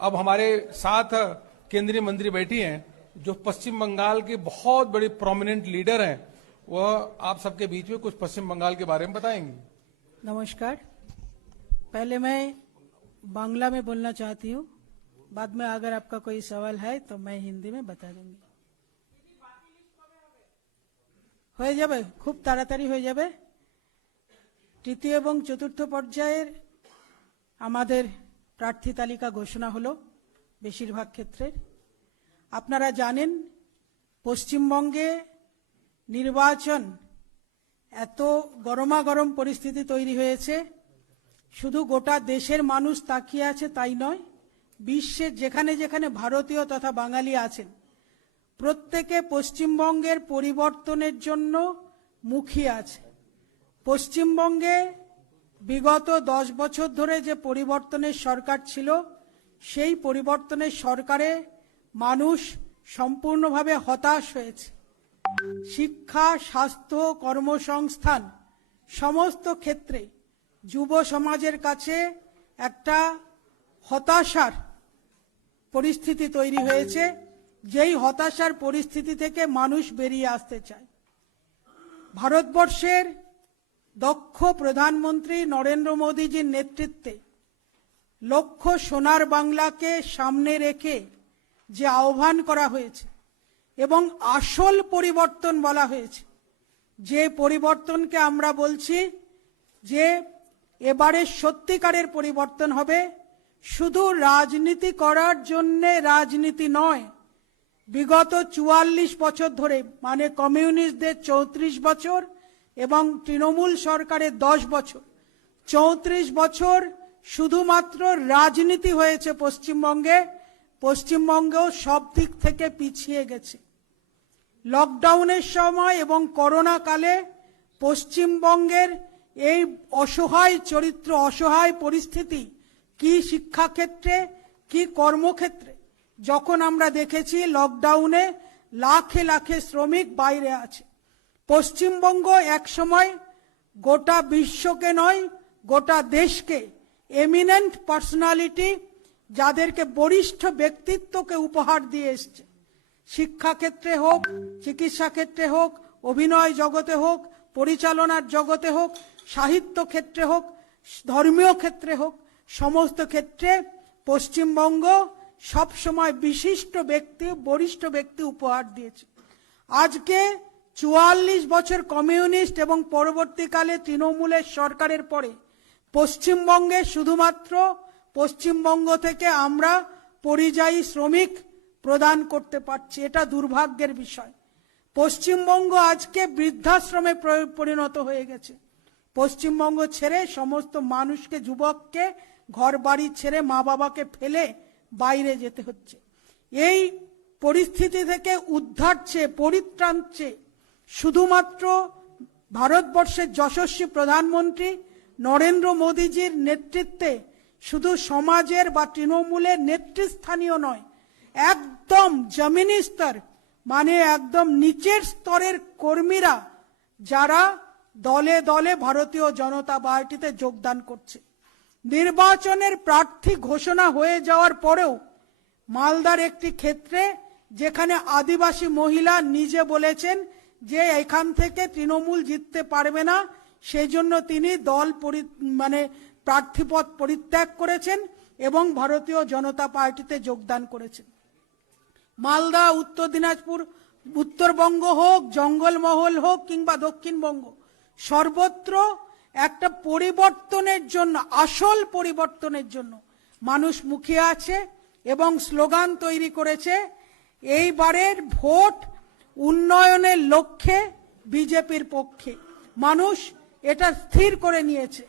अब हमारे साथ केंद्रीय मंत्री बैठी हैं जो पश्चिम बंगाल की बहुत बड़ी प्रोमिनेंट लीडर हैं, वह आप सबके बीच में कुछ पश्चिम बंगाल के बारे में बताएंगी। नमस्कार। पहले मैं बांग्ला में बोलना चाहती हूँ, बाद में अगर आपका कोई सवाल है तो मैं हिंदी में बता दूंगी। হয়ে যাবে, খুব তাড়াতাড়ি হয়ে যাবে। তৃতীয় এবং চতুর্থ পর্যায়ের আমাদের প্রার্থী তালিকা ঘোষণা হলো বেশিরভাগ ক্ষেত্রে। আপনারা জানেন পশ্চিমবঙ্গে নির্বাচন এত গরমাগরম পরিস্থিতি তৈরি হয়েছে, শুধু গোটা দেশের মানুষ তাকিয়ে আছে তাই নয়, বিশ্বের যেখানে যেখানে ভারতীয় তথা বাঙালি আছেন প্রত্যেকে পশ্চিমবঙ্গের পরিবর্তনের জন্য মুখিয়ে আছে। পশ্চিমবঙ্গে বিগত 10 বছর ধরে যে পরিবর্তনের সরকার ছিল, সেই পরিবর্তনের সরকারে মানুষ সম্পূর্ণভাবে হতাশ হয়েছে। শিক্ষা, স্বাস্থ্য, কর্মসংস্থান সমস্ত ক্ষেত্রে যুব সমাজের কাছে একটা হতাশার পরিস্থিতি তৈরি হয়েছে, যেই হতাশার পরিস্থিতি থেকে মানুষ বেরিয়ে আসতে চায়। ভারতবর্ষের দক্ষ প্রধানমন্ত্রী নরেন্দ্র মোদীজির নেতৃত্বে লক্ষ্য সোনার বাংলাকে সামনে রেখে যে আহ্বান করা হয়েছে এবং আসল পরিবর্তন বলা হয়েছে, যে পরিবর্তনকে আমরা বলছি যে এবারে সত্যিকারের পরিবর্তন হবে, শুধু রাজনীতি করার জন্য রাজনীতি নয়। বিগত 44 বছর ধরে, মানে কমিউনিস্টদের 34 বছর এবং তৃণমূল সরকারের 10 বছর, 34 বছর শুধুমাত্র রাজনীতি হয়েছে পশ্চিমবঙ্গে। পশ্চিমবঙ্গও সব দিক থেকে পিছিয়ে গেছে। লকডাউনের সময় এবং করোনা কালে পশ্চিমবঙ্গের এই অসহায় চরিত্র, অসহায় পরিস্থিতি, কি শিক্ষাক্ষেত্রে কি কর্মক্ষেত্রে, যখন আমরা দেখেছি লকডাউনে লাখে লাখে শ্রমিক বাইরে আছে। পশ্চিমবঙ্গ একসময় গোটা বিশ্বকে নয় গোটা দেশকে এমিনেন্ট পার্সোনালিটি, যাদেরকে বরিষ্ঠ ব্যক্তিত্বকে উপহার দিয়ে এসছে। শিক্ষাক্ষেত্রে হোক, চিকিৎসা ক্ষেত্রে হোক, অভিনয় জগতে হোক, পরিচালনার জগতে হোক, সাহিত্য ক্ষেত্রে হোক, ধর্মীয় ক্ষেত্রে হোক, সমস্ত ক্ষেত্রে পশ্চিমবঙ্গ সবসময় বিশিষ্ট ব্যক্তি, বরিষ্ঠ ব্যক্তি উপহার দিয়েছে। আজকে 44 বছর কমিউনিস্ট এবং পরবর্তীকালে তৃণমূলের সরকারের পরে পশ্চিমবঙ্গে শুধুমাত্র পশ্চিমবঙ্গ থেকে আমরা পরিযায়ী শ্রমিক প্রদান করতে পারছি। এটা দুর্ভাগ্যের বিষয়। পশ্চিমবঙ্গ আজকে বৃদ্ধাশ্রমে পরিণত হয়ে গেছে। পশ্চিমবঙ্গ ছেড়ে সমস্ত মানুষকে, যুবককে ঘর বাড়ি ছেড়ে, মা বাবাকে ফেলে বাইরে যেতে হচ্ছে। এই পরিস্থিতি থেকে উদ্ধার চেয়ে, পরিত্রাণ চেয়ে শুধুমাত্র ভারতবর্ষের যশস্বী প্রধানমন্ত্রী নরেন্দ্র মোদীজির নেতৃত্বে শুধু সমাজের বা তৃণমূলের নেতৃস্থানীয় নয়, একদম জমিনি স্তর, মানে একদম নিচের স্তরের কর্মীরা যারা দলে দলে ভারতীয় জনতা পার্টিতে যোগদান করছে। নির্বাচনের প্রার্থী ঘোষণা হয়ে যাওয়ার পরেও মালদার একটি ক্ষেত্রে, যেখানে আদিবাসী মহিলা নিজে বলেছেন যে এখান থেকে তৃণমূল জিততে পারবে না, সেই জন্য তিনি প্রার্থীপদ পরিত্যাগ করেছেন এবং ভারতীয় জনতা পার্টিতে যোগদান করেছেন। মালদা, উত্তর দিনাজপুর, উত্তরবঙ্গ হোক, জঙ্গলমহল হোক কিংবা দক্ষিণবঙ্গ, সর্বত্র একটা পরিবর্তনের জন্য, আসল পরিবর্তনের জন্য মানুষ মুখিয়ে আছে এবং স্লোগান তৈরি করেছে। এইবারের ভোট উন্নয়নের লক্ষ্যে বিজেপির পক্ষে। মানুষ এটা স্থির করে নিয়েছে।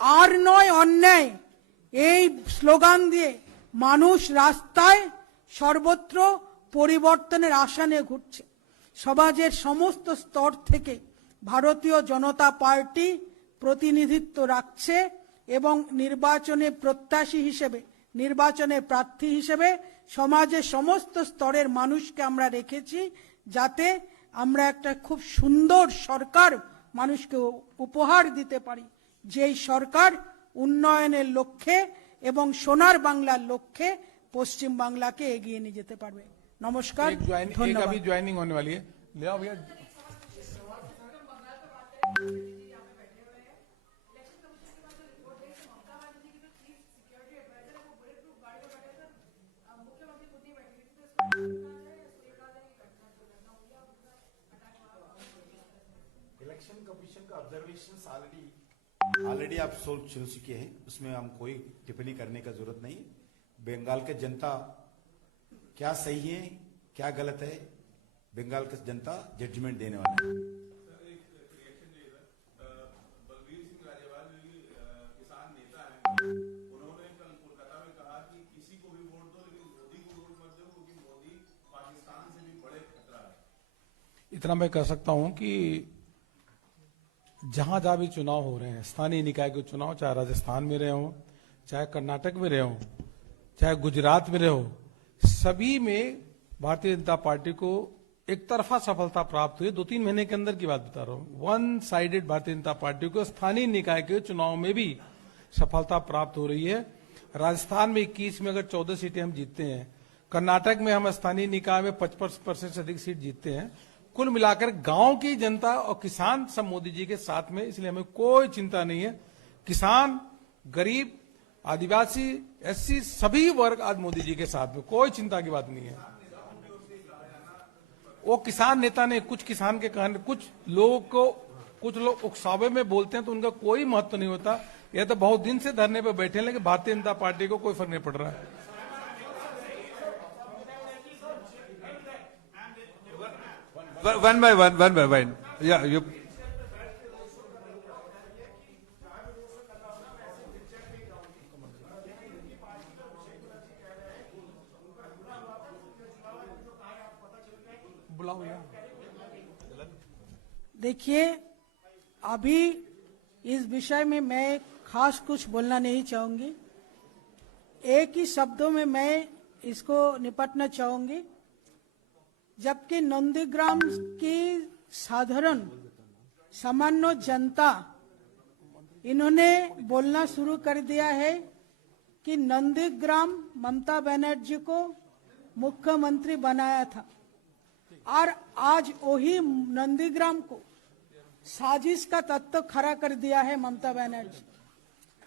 আর নয় অন্যায়, এই স্লোগান দিয়ে মানুষ রাস্তায় সর্বত্র পরিবর্তনের আশা নিয়ে ঘুরছে। সমাজের সমস্ত স্তর থেকে ভারতীয় জনতা পার্টি প্রতিনিধিত্ব রাখছে এবং নির্বাচনে প্রত্যাশী হিসেবে, নির্বাচনে প্রার্থী হিসেবে সমাজের সমস্ত স্তরের মানুষকে আমরা রেখেছি, যাতে আমরা একটা খুব সুন্দর সরকার মানুষকে উপহার দিতে পারি, যেই সরকার উন্নয়নের লক্ষ্যে এবং সোনার বাংলার লক্ষ্যে পশ্চিম বাংলাকে এগিয়ে নিয়ে যেতে পারবে। নমস্কার, एक ধন্যবাদ। अभी ज्वाइनिंग होने वाली है, ले आओ भैया। इलेक्शन कमीशन का ऑब्जर्वेशन ऑलरेडी आप सोच चुके हैं, उसमें हम कोई टिप्पणी करने का जरूरत नहीं। बंगाल के जनता क्या सही है क्या गलत है, बंगाल की जनता जजमेंट देने वाला है। बलवीर सिंह राजेवाल जी किसान नेता हैं, उन्होंने कल कोलकाता में कहा कि किसी को भी वोट दो लेकिन मोदी को वोट मत दो क्योंकि मोदी पाकिस्तान से भी बड़े खतरा है। इतना मैं कह सकता हूं कि जहां जहां भी चुनाव हो रहे हैं, स्थानीय निकाय के चुनाव, चाहे राजस्थान में रहे हो, चाहे कर्नाटक में रहे हो, चाहे गुजरात में रहे हो, सभी में भारतीय जनता पार्टी को एक तरफा सफलता प्राप्त हुई। 2-3 महीने के अंदर की बात बता रहा हूं। One sided Bharatiya Janata party को स्थानीय निकाय के चुनाव में भी सफलता प्राप्त हो रही है। राजस्थान में 21 में अगर 14 सीटें हम जीतते हैं, कर्नाटक में हम स्थानीय निकाय में 55% से अधिक सीट जीतते हैं। कुल मिलाकर गांव की जनता और किसान सब मोदी जी के साथ में, इसलिए हमें कोई चिंता नहीं है। किसान, गरीब, आदिवासी, एससी सभी वर्ग आज मोदी जी के साथ में, कोई चिंता की बात नहीं है। वो किसान नेता ने कुछ किसान के कहने, कुछ लोग उकसावे में बोलते हैं तो उनका कोई महत्व नहीं होता। यह तो बहुत दिन से धरने पर बैठे हैं, लेकिन भारतीय जनता पार्टी को कोई फर्क नहीं पड़ रहा है। One by one. Yeah, you. बुलाओ यार। देखिए, अभी इस विषय में मैं खास कुछ बोलना नहीं चाहूंगी। एक ही शब्दों में मैं इसको निपटना चाहूंगी। जबकि नंदीग्राम की साधारण सामान्य जनता इन्होंने बोलना शुरू कर दिया है कि नंदीग्राम ममता बनर्जी को मुख्यमंत्री बनाया था, और आज वही नंदीग्राम को साजिश का तत्व खड़ा कर दिया है ममता बनर्जी।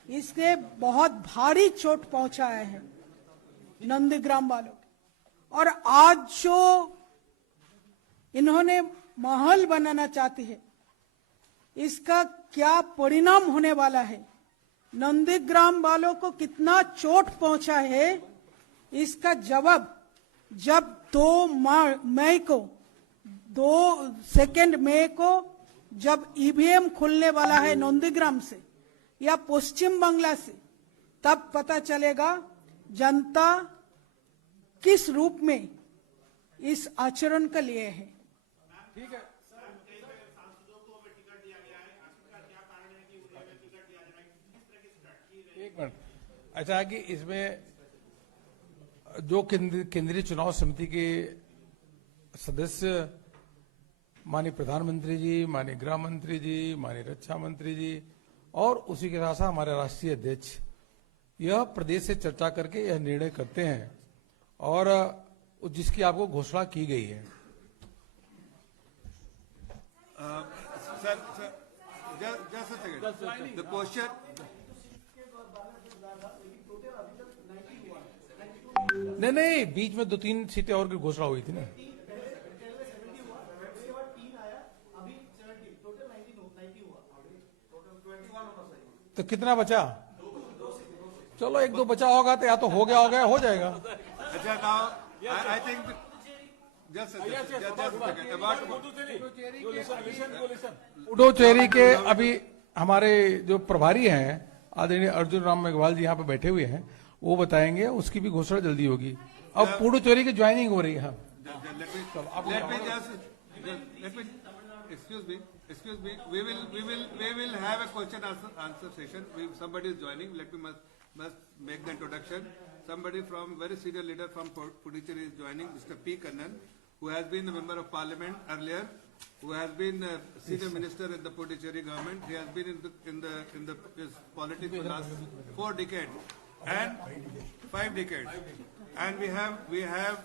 इसके बहुत भारी चोट पहुंचाया है नंदीग्राम वालों को। और आज जो इन्होंने माहौल बनाना चाहती है, इसका क्या परिणाम होने वाला है, नंदीग्राम वालों को कितना चोट पहुंचा है, इसका जवाब जब 2 मई को जब ईवीएम खुलने वाला है नंदीग्राम से या पश्चिम बांग्ला से, तब पता चलेगा जनता किस रूप में इस आचरण के लिए है। ठीक है, एक मिनट। अच्छा है कि इसमें जो केंद्रीय चुनाव समिति के सदस्य माननीय प्रधानमंत्री जी, माननीय गृह मंत्री जी, माननीय रक्षा मंत्री जी और उसी के साथ साथ हमारे राष्ट्रीय अध्यक्ष यह प्रदेश से चर्चा करके यह निर्णय करते हैं और जिसकी आपको घोषणा की गई है। Sir, just a second. The question. नहीं, बीच में 2-3 सीटें और की घोषणा हुई थी ना। तो कितना बचा? चलो 1-2 बचा होगा तो या तो हो गया हो जाएगा। अच्छा, now I think just a second. About Puducherry के अभी हमारे जो प्रभारी हैं आदरणीय अर्जुन राम मेघवाल जी यहाँ पे बैठे हुए हैं, वो बताएंगे, उसकी भी घोषणा जल्दी होगी। अब पुडुचेरी की ज्वाइनिंग हो रही है। हाँ, excuse me. We will have a question answer session. Somebody is joining. Let me must make the introduction. Somebody from very senior leader from Puducherry is joining, Mr. P. Kannan, who has been a member of parliament earlier, who has been a senior minister in the Puducherry government. He has been in the politics for the last 4 decades. and 5 decades. And we have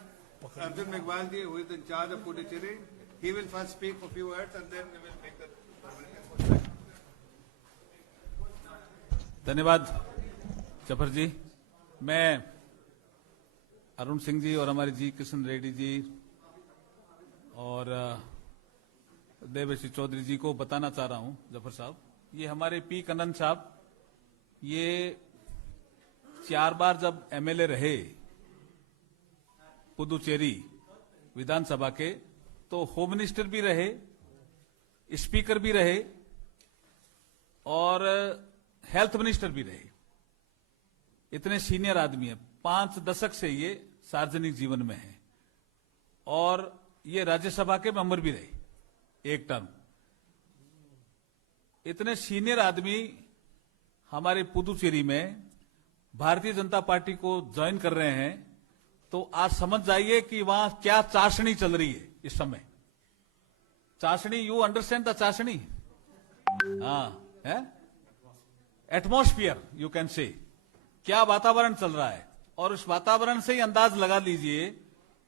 Arjun Meghwal ji, who is in charge of Puducherry. He will first speak for a few words and then we will make the. धन्यवाद जफर जी। मैं अरुण सिंह जी और हमारे जी किशन रेड्डी जी और देवेशी चौधरी जी को बताना चाह रहा हूं, जफर साहब, ये हमारे पी कन्नन साहब, ये 4 बार जब एमएलए रहे पुदुचेरी विधानसभा के, तो होम मिनिस्टर भी रहे, स्पीकर भी रहे और हेल्थ मिनिस्टर भी रहे। इतने सीनियर आदमी है, 5 दशक से ये सार्वजनिक जीवन में है और ये राज्यसभा के मेंबर भी रहे 1 टर्म। इतने सीनियर आदमी हमारे पुदुचेरी में भारतीय जनता पार्टी को ज्वाइन कर रहे हैं, तो आज समझ जाइए कि वहां क्या चाशनी चल रही है इस समय। चाशनी, यू अंडरस्टैंड द चाशनी? हाँ, है एटमॉस्फियर, यू कैन से। क्या वातावरण चल रहा है, और उस वातावरण से ही अंदाज लगा लीजिए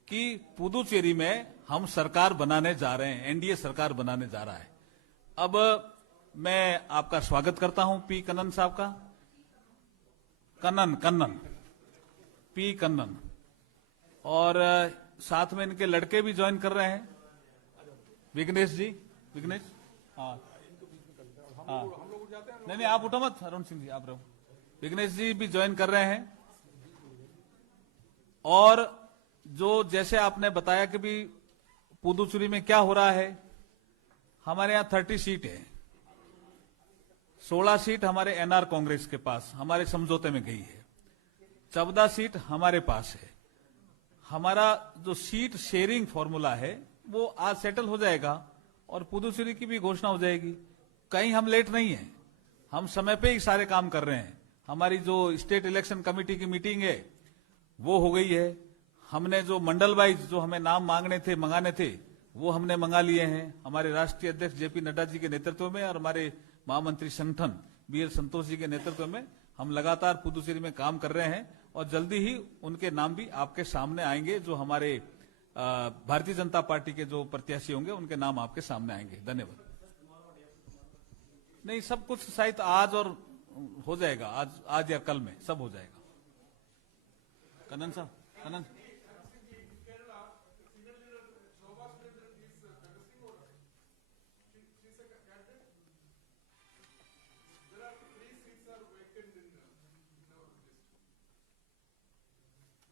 कि पुदुचेरी में हम सरकार बनाने जा रहे हैं, एनडीए सरकार बनाने जा रहा है। अब मैं आपका स्वागत करता हूं पी कन्नन साहब का। कन्नन पी कन्नन, और साथ में इनके लड़के भी ज्वाइन कर रहे हैं, विघ्नेश जी। विघ्नेश, हाँ हाँ, नहीं आप उठो मत, अरुण सिंह जी आप रहो। विघ्नेश जी भी ज्वाइन कर रहे हैं। और जो जैसे आपने बताया कि भी पुदुचेरी में क्या हो रहा है, हमारे यहां 30 सीट है, 16 सीट हमारे एनआर कांग्रेस के पास हमारे समझौते में गई है, 14 सीट हमारे पास है। हमारा जो सीट शेयरिंग फॉर्मूला है वो आज सेटल हो जाएगा और पुदुचेरी की भी घोषणा हो जाएगी। कहीं हम लेट नहीं है, हम समय पे ही सारे काम कर रहे हैं। हमारी जो स्टेट इलेक्शन कमेटी की मीटिंग है वो हो गई है। हमने जो मंडल वाइज जो हमें नाम मंगाने थे वो हमने मंगा लिए हैं। हमारे राष्ट्रीय अध्यक्ष जेपी नड्डा जी के नेतृत्व में और हमारे महामंत्री संगठन बीएल संतोष जी के नेतृत्व में हम लगातार पुदुचेरी में काम कर रहे हैं और जल्दी ही उनके नाम भी आपके सामने आएंगे। जो हमारे भारतीय जनता पार्टी के जो प्रत्याशी होंगे उनके नाम आपके सामने आएंगे। धन्यवाद। नहीं, सब कुछ शायद आज और हो जाएगा, आज या कल में सब हो जाएगा। कन्नन साहब, Kannan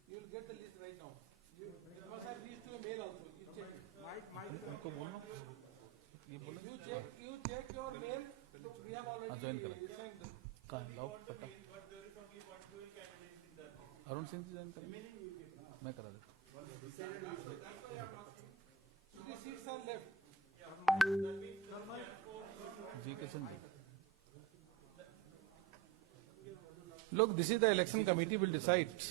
You will get the list right now. You must have reached to a mail also. You check. उनको बोलना, ये बोलो। You check your mail. So we have already join करें। sent. कहाँ लाओ पट्टा। अरुण सिंह जी ज्वाइन करें, मैं करा देता हूँ। 3 seats are left. Ji Kishan ji. Look, this is the election committee will decide.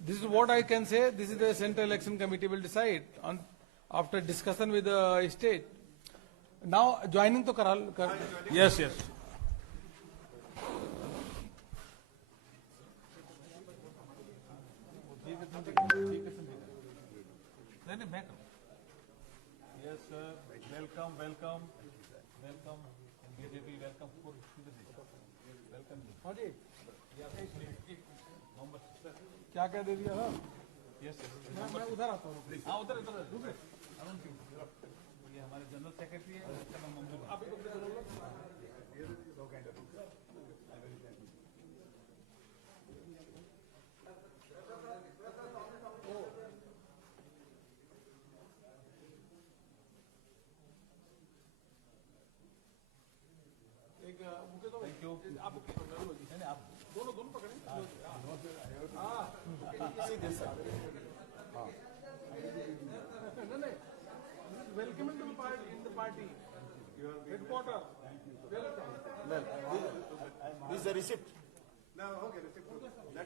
This is what I can say. This is the Central Election Committee will decide on after discussion with the state. Now joining to Karal. Yes yes. नहीं मैं करूँ। Yes sir, welcome welcome welcome BJP, welcome welcome. हाँ जी, क्या क्या दे दिया था? Yes मैं उधर आता हूँ। हाँ उधर उधर अरुण सिंह, ये हमारे जनरल सेक्रेटरी है। Thank you. आप दोनों पकड़े। Welcome to the party, in the party. Headquarter. Welcome. This is the receipt. Now, okay, receipt.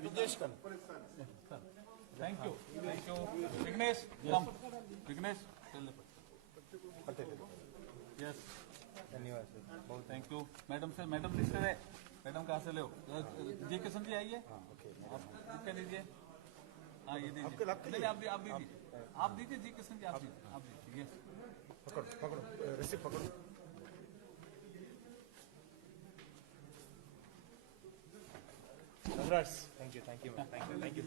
Vijesh Khan. For his son. Thank you Vighnesh come Vighnesh yes धन्यवाद सर। बहुत थैंक यू मैडम से madam listed है madam कहाँ से ले जी किशन जी आइए आप क्या दीजिए हाँ ये दीजिए नहीं आप दीजिए आप दीजिए जी किशन जी आप दीजिए यस पकड़ो पकड़ो रिसीव पकड़ो। Thank you thank you thank you.